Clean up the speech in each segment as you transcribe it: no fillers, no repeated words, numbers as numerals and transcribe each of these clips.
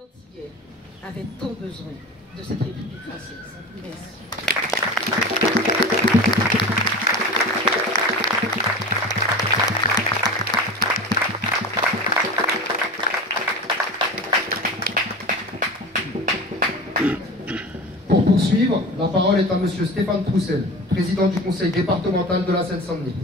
Antillais avaient tant besoin de cette République française. Merci. Pour poursuivre, la parole est à Monsieur Stéphane Troussel, président du conseil départemental de la Seine-Saint-Denis.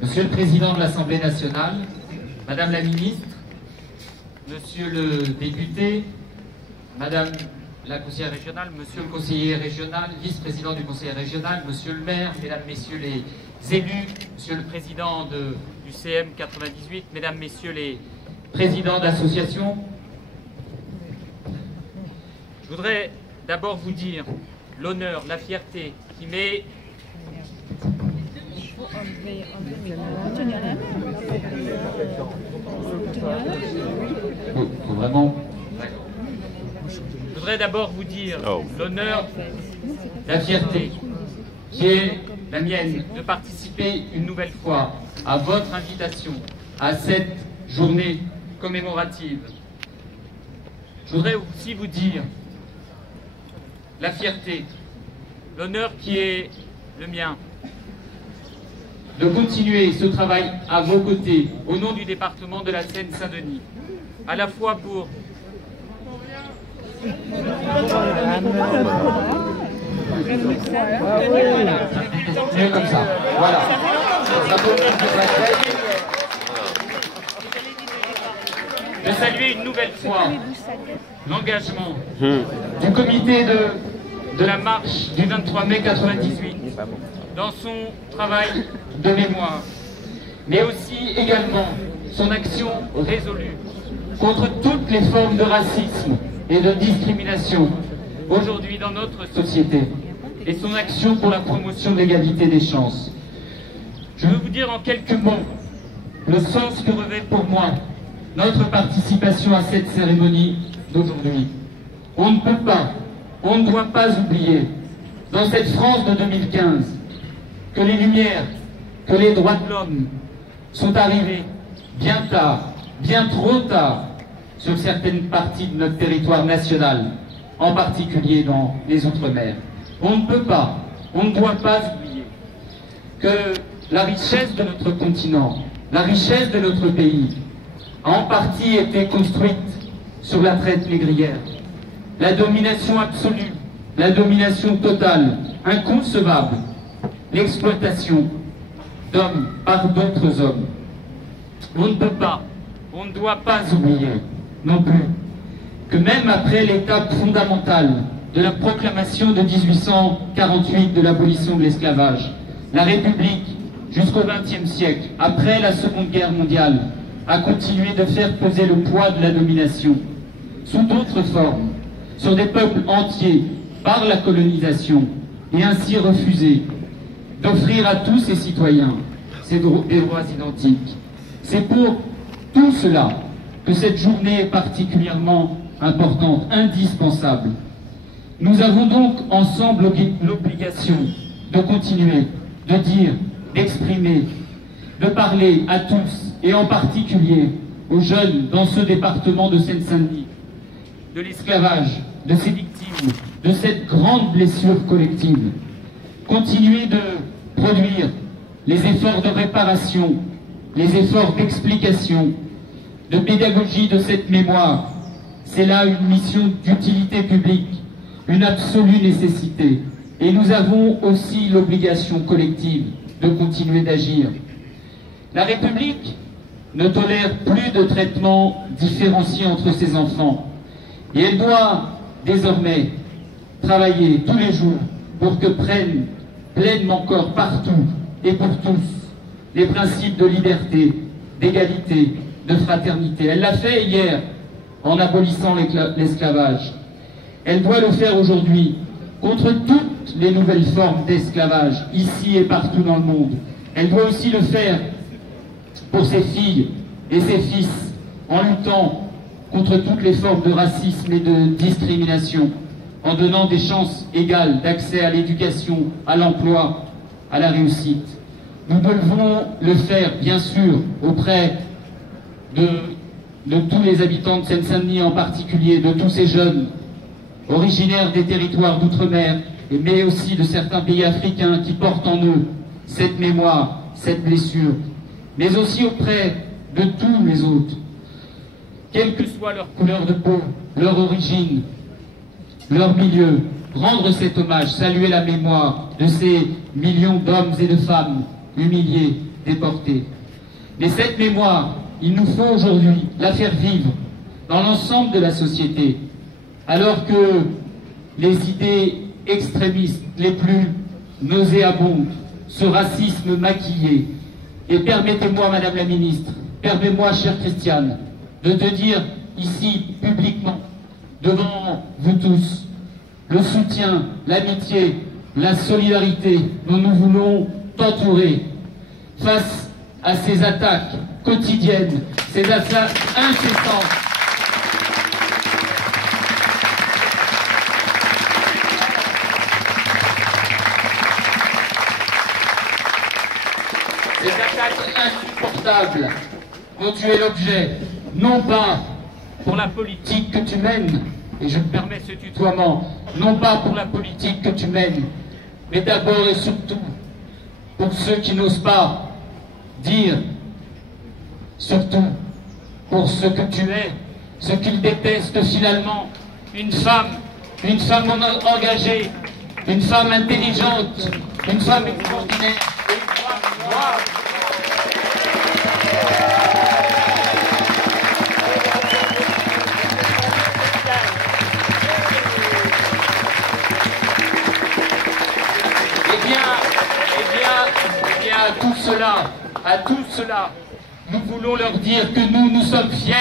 Monsieur le Président de l'Assemblée nationale, Madame la Ministre, Monsieur le député, Madame la conseillère régionale, Monsieur le conseiller régional, vice-président du conseil régional, Monsieur le maire, Mesdames, Messieurs les élus, Monsieur le Président du CM 98, Mesdames, Messieurs les présidents d'associations, je voudrais d'abord vous dire l'honneur, la fierté qui m'est faut vraiment. Je voudrais d'abord vous dire l'honneur, la fierté qui est la mienne de participer une nouvelle fois à votre invitation à cette journée commémorative. Je voudrais aussi vous dire la fierté, l'honneur qui est le mien, de continuer ce travail à vos côtés, au nom du département de la Seine-Saint-Denis, à la fois pour mieux comme ça, voilà. De saluer une nouvelle fois l'engagement du comité de la marche du 23 mai 98 dans son travail de mémoire, mais aussi également son action résolue contre toutes les formes de racisme et de discrimination aujourd'hui dans notre société, et son action pour la promotion de l'égalité des chances. Je veux vous dire en quelques mots le sens que revêt pour moi notre participation à cette cérémonie d'aujourd'hui. On ne peut pas, on ne doit pas oublier, dans cette France de 2015, que les Lumières, que les droits de l'homme sont arrivés bien tard, bien trop tard, sur certaines parties de notre territoire national, en particulier dans les Outre-mer. On ne peut pas, on ne doit pas oublier que la richesse de notre continent, la richesse de notre pays, a en partie été construite sur la traite négrière. La domination absolue, la domination totale, inconcevable, l'exploitation d'hommes par d'autres hommes. On ne peut pas, on ne doit pas oublier non plus que même après l'étape fondamentale de la proclamation de 1848 de l'abolition de l'esclavage, la République, jusqu'au XXe siècle, après la Seconde Guerre mondiale, a continué de faire peser le poids de la domination sous d'autres formes sur des peuples entiers par la colonisation, et ainsi refuser d'offrir à tous ses citoyens des droits identiques. C'est pour tout cela que cette journée est particulièrement importante, indispensable. Nous avons donc ensemble l'obligation de continuer, de dire, d'exprimer, de parler à tous, et en particulier aux jeunes dans ce département de Seine-Saint-Denis, de l'esclavage, de ses victimes, de cette grande blessure collective. Continuer de produire les efforts de réparation, les efforts d'explication, de pédagogie de cette mémoire. C'est là une mission d'utilité publique, une absolue nécessité. Et nous avons aussi l'obligation collective de continuer d'agir. La République ne tolère plus de traitement différencié entre ses enfants. Et elle doit désormais travailler tous les jours pour que prennent pleinement corps partout et pour tous les principes de liberté, d'égalité, de fraternité. Elle l'a fait hier en abolissant l'esclavage. Elle doit le faire aujourd'hui contre toutes les nouvelles formes d'esclavage, ici et partout dans le monde. Elle doit aussi le faire pour ses filles et ses fils, en luttant contre toutes les formes de racisme et de discrimination, en donnant des chances égales d'accès à l'éducation, à l'emploi, à la réussite. Nous devons le faire, bien sûr, auprès de tous les habitants de Seine-Saint-Denis en particulier, de tous ces jeunes originaires des territoires d'outre-mer, mais aussi de certains pays africains qui portent en eux cette mémoire, cette blessure, mais aussi auprès de tous les autres, quelle que soit leur couleur de peau, leur origine, leur milieu, rendre cet hommage, saluer la mémoire de ces millions d'hommes et de femmes humiliés, déportés. Mais cette mémoire, il nous faut aujourd'hui la faire vivre dans l'ensemble de la société, alors que les idées extrémistes les plus nauséabondes, ce racisme maquillé. Et permettez-moi, Madame la Ministre, permettez-moi, chère Christiane, de te dire ici, publiquement, devant vous tous, le soutien, l'amitié, la solidarité dont nous voulons t'entourer face à ces attaques quotidiennes, ces attaques incessantes. Ces attaques insupportables dont tu es l'objet, non pas pour la politique que tu mènes, et je me permets ce tutoiement, non pas pour la politique que tu mènes, mais d'abord et surtout pour ceux qui n'osent pas dire, surtout pour ce que tu es, ce qu'ils détestent finalement, une femme engagée, une femme intelligente, une femme extraordinaire, et une femme noire. À tout cela, nous voulons leur dire que nous sommes fiers.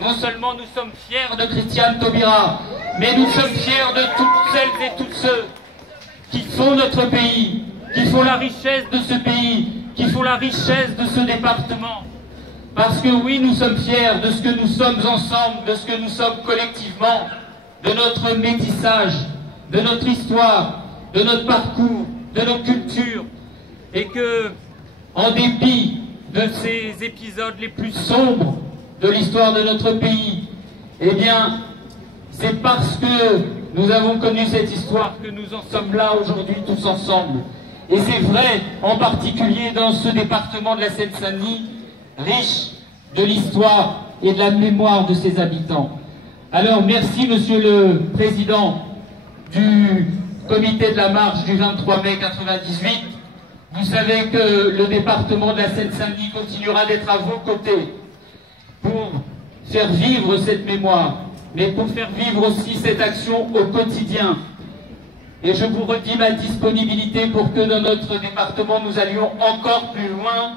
Non seulement nous sommes fiers de Christiane Taubira, mais nous sommes fiers de toutes celles et tous ceux qui font notre pays, qui font la richesse de ce pays, qui font la richesse de ce département. Parce que oui, nous sommes fiers de ce que nous sommes ensemble, de ce que nous sommes collectivement, de notre métissage, de notre histoire, de notre parcours, de nos cultures, et que, en dépit de ces épisodes les plus sombres de l'histoire de notre pays, eh bien, c'est parce que nous avons connu cette histoire que nous en sommes là aujourd'hui tous ensemble. Et c'est vrai, en particulier dans ce département de la Seine-Saint-Denis, riche de l'histoire et de la mémoire de ses habitants. Alors, merci, Monsieur le Président du comité de la marche du 23 mai 98. Vous savez que le département de la Seine-Saint-Denis continuera d'être à vos côtés pour faire vivre cette mémoire, mais pour faire vivre aussi cette action au quotidien. Et je vous redis ma disponibilité pour que dans notre département, nous allions encore plus loin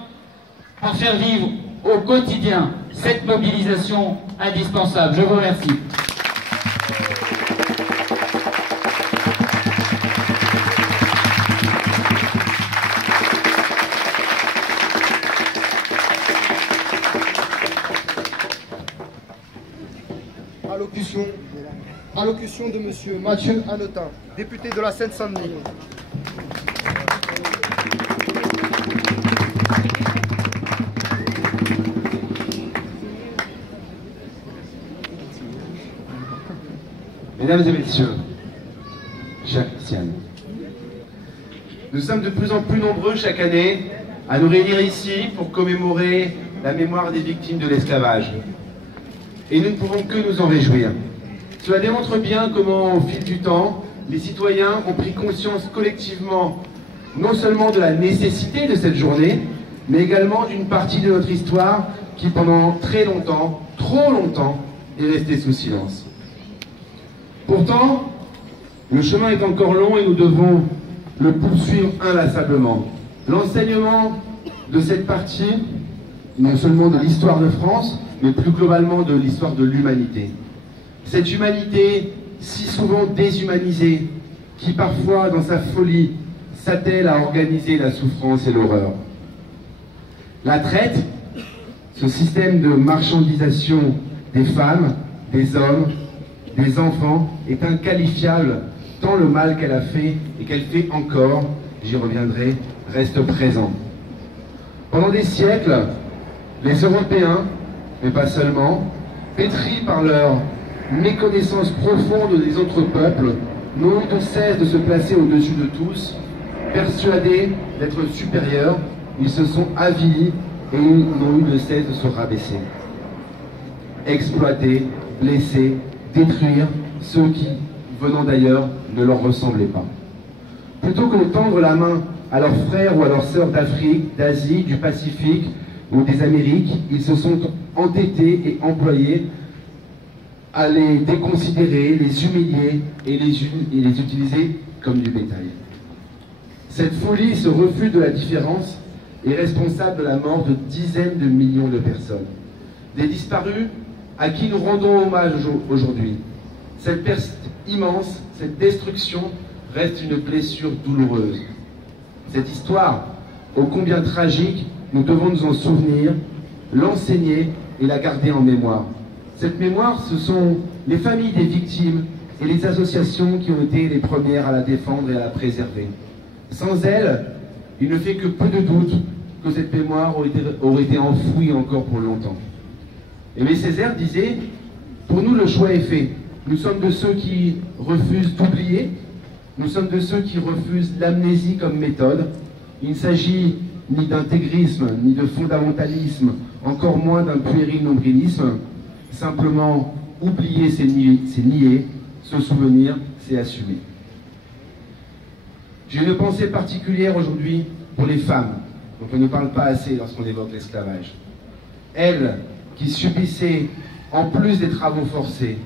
pour faire vivre au quotidien cette mobilisation indispensable. Je vous remercie. Allocution de M. Mathieu Hanotin, député de la Seine-Saint-Denis. Mesdames et messieurs, chère Christiane, nous sommes de plus en plus nombreux chaque année à nous réunir ici pour commémorer la mémoire des victimes de l'esclavage. Et nous ne pouvons que nous en réjouir. Cela démontre bien comment, au fil du temps, les citoyens ont pris conscience collectivement non seulement de la nécessité de cette journée, mais également d'une partie de notre histoire qui, pendant très longtemps, trop longtemps, est restée sous silence. Pourtant, le chemin est encore long et nous devons le poursuivre inlassablement. L'enseignement de cette partie, non seulement de l'histoire de France, mais plus globalement de l'histoire de l'humanité. Cette humanité si souvent déshumanisée, qui parfois, dans sa folie, s'attelle à organiser la souffrance et l'horreur. La traite, ce système de marchandisation des femmes, des hommes, des enfants, est inqualifiable tant le mal qu'elle a fait et qu'elle fait encore j'y reviendrai, reste présent. Pendant des siècles, les Européens, mais pas seulement, pétris par leur méconnaissance profonde des autres peuples, n'ont eu de cesse de se placer au-dessus de tous, persuadés d'être supérieurs, ils se sont avilis et ils n'ont eu de cesse de se rabaisser. Exploiter, blesser, détruire ceux qui, venant d'ailleurs, ne leur ressemblaient pas. Plutôt que de tendre la main à leurs frères ou à leurs sœurs d'Afrique, d'Asie, du Pacifique ou des Amériques, ils se sont entêtés et employés à les déconsidérer, les humilier et les utiliser comme du bétail. Cette folie, ce refus de la différence, est responsable de la mort de dizaines de millions de personnes. Des disparus à qui nous rendons hommage aujourd'hui. Cette perte immense, cette destruction reste une blessure douloureuse. Cette histoire, ô combien tragique, nous devons nous en souvenir, l'enseigner et la garder en mémoire. Cette mémoire, ce sont les familles des victimes et les associations qui ont été les premières à la défendre et à la préserver. Sans elles, il ne fait que peu de doute que cette mémoire aurait été enfouie encore pour longtemps. Aimé Césaire disait « Pour nous, le choix est fait. Nous sommes de ceux qui refusent d'oublier. Nous sommes de ceux qui refusent l'amnésie comme méthode. Il ne s'agit ni d'intégrisme, ni de fondamentalisme, encore moins d'un puéril nombrilisme. Simplement, oublier, c'est nier. Se souvenir, c'est assumer. » J'ai une pensée particulière aujourd'hui pour les femmes, dont on ne parle pas assez lorsqu'on évoque l'esclavage. Elles qui subissaient, en plus des travaux forcés,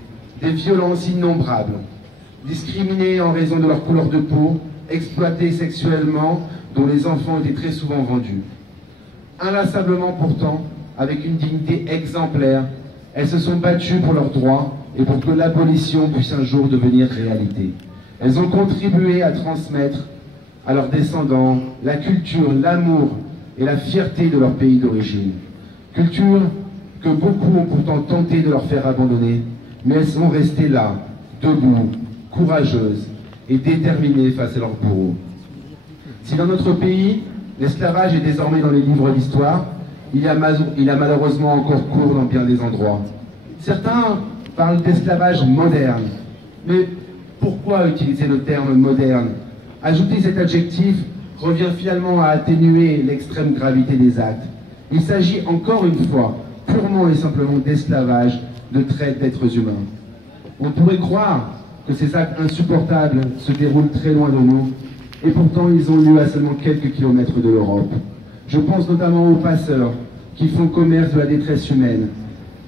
des violences innombrables, discriminées en raison de leur couleur de peau, exploitées sexuellement, dont les enfants étaient très souvent vendus. Inlassablement pourtant, avec une dignité exemplaire, elles se sont battues pour leurs droits et pour que l'abolition puisse un jour devenir réalité. Elles ont contribué à transmettre à leurs descendants la culture, l'amour et la fierté de leur pays d'origine. Culture que beaucoup ont pourtant tenté de leur faire abandonner, mais elles sont restées là, debout, courageuses et déterminées face à leurs bourreaux. Si dans notre pays, l'esclavage est désormais dans les livres d'histoire, il a malheureusement encore cours dans bien des endroits. Certains parlent d'esclavage moderne, mais pourquoi utiliser le terme moderne? Ajouter cet adjectif revient finalement à atténuer l'extrême gravité des actes. Il s'agit encore une fois purement et simplement d'esclavage, de traite d'êtres humains. On pourrait croire que ces actes insupportables se déroulent très loin de nous, et pourtant ils ont lieu à seulement quelques kilomètres de l'Europe. Je pense notamment aux passeurs qui font commerce de la détresse humaine,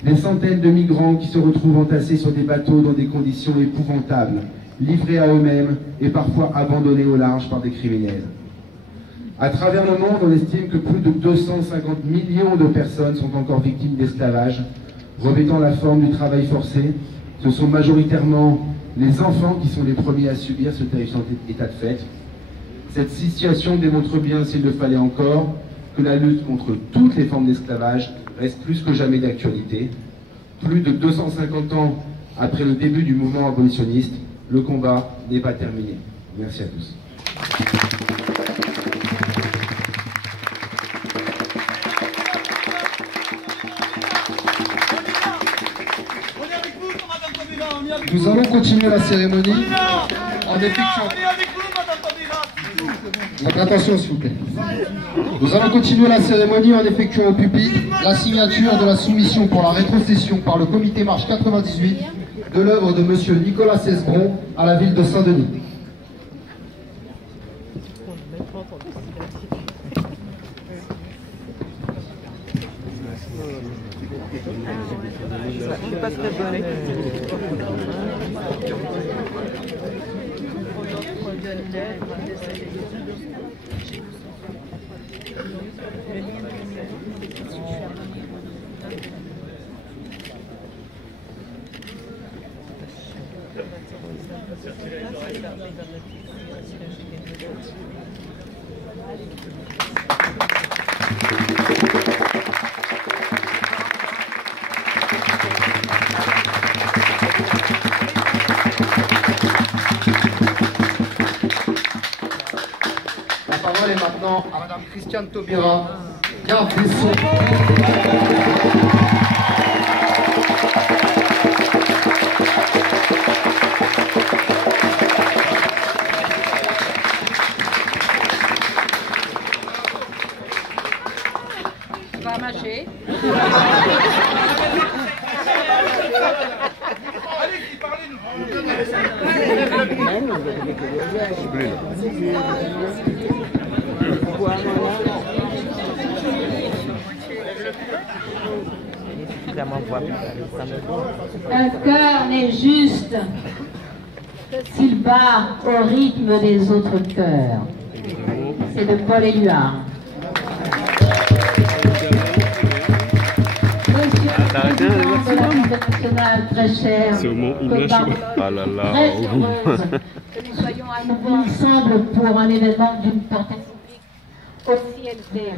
des centaines de migrants qui se retrouvent entassés sur des bateaux dans des conditions épouvantables, livrés à eux-mêmes et parfois abandonnés au large par des criminels. À travers le monde, on estime que plus de 250 millions de personnes sont encore victimes d'esclavage, revêtant la forme du travail forcé. Ce sont majoritairement les enfants qui sont les premiers à subir ce terrifiant état de fait. Cette situation démontre bien, s'il le fallait encore, que la lutte contre toutes les formes d'esclavage reste plus que jamais d'actualité. Plus de 250 ans après le début du mouvement abolitionniste, le combat n'est pas terminé. Merci à tous. Nous allons continuer la cérémonie en effectuant... Donc attention s'il vous plaît. Nous allons continuer la cérémonie en effectuant au pupitre la signature de la soumission pour la rétrocession par le comité Marche 98 de l'œuvre de M. Nicolas Cesbron à la ville de Saint-Denis. maintenant à Madame Christiane Taubira, garde des Sceaux. Ça va marcher. Un cœur n'est juste s'il bat au rythme des autres cœurs. C'est de Paul Éluard. Monsieur le président de l'Assemblée nationale, très cher, Ah là là. très heureuse que nous soyons à nouveau ensemble pour un événement d'une portée publique aussi élevée.